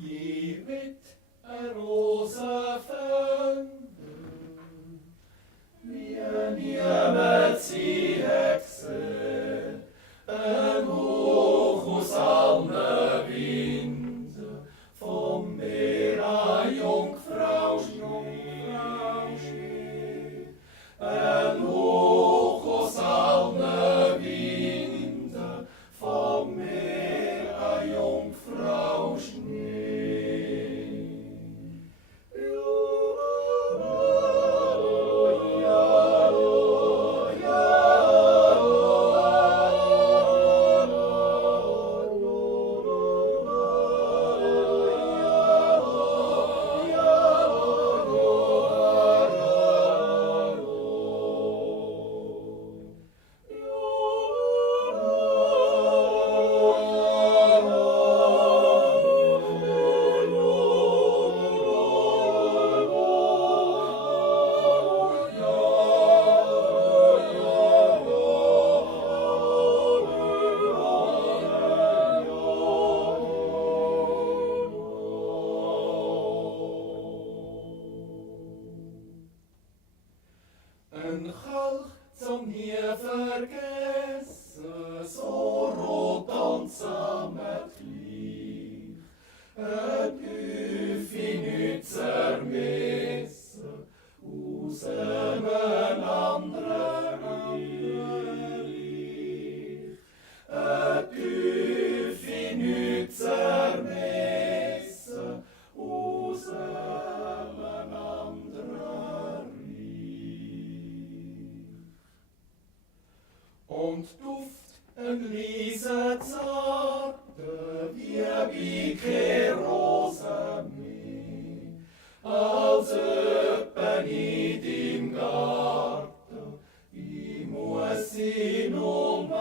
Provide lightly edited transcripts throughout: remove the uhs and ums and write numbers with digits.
Givet rosa fönde, wie niemand sie hekse, hoch aus allen Winden, vom Meer an Jungfrau Schnee. Hoch aus allen Winden, vom Meer an Jungfrau Schnee. Een galg zum nie vergessen, so rot dansen met lief. Het Üffi niet zermissen, aus een andere lief. Het Üffi niet zermissen, aus een andere und Duft en Liese zarte, wie Rose mehr, als öppen in deinem Garten, ich muss ihn umsehen,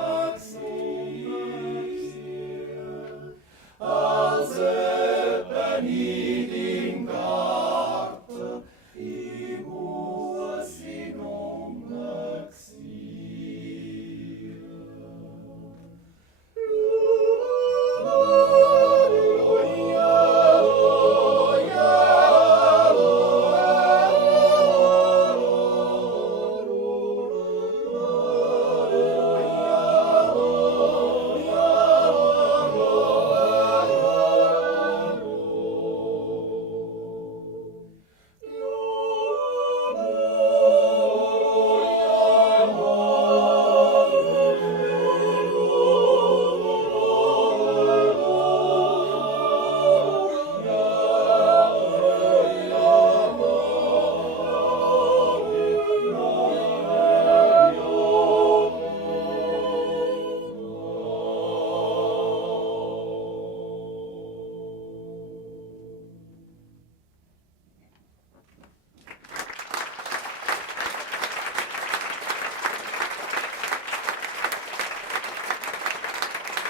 als öppen in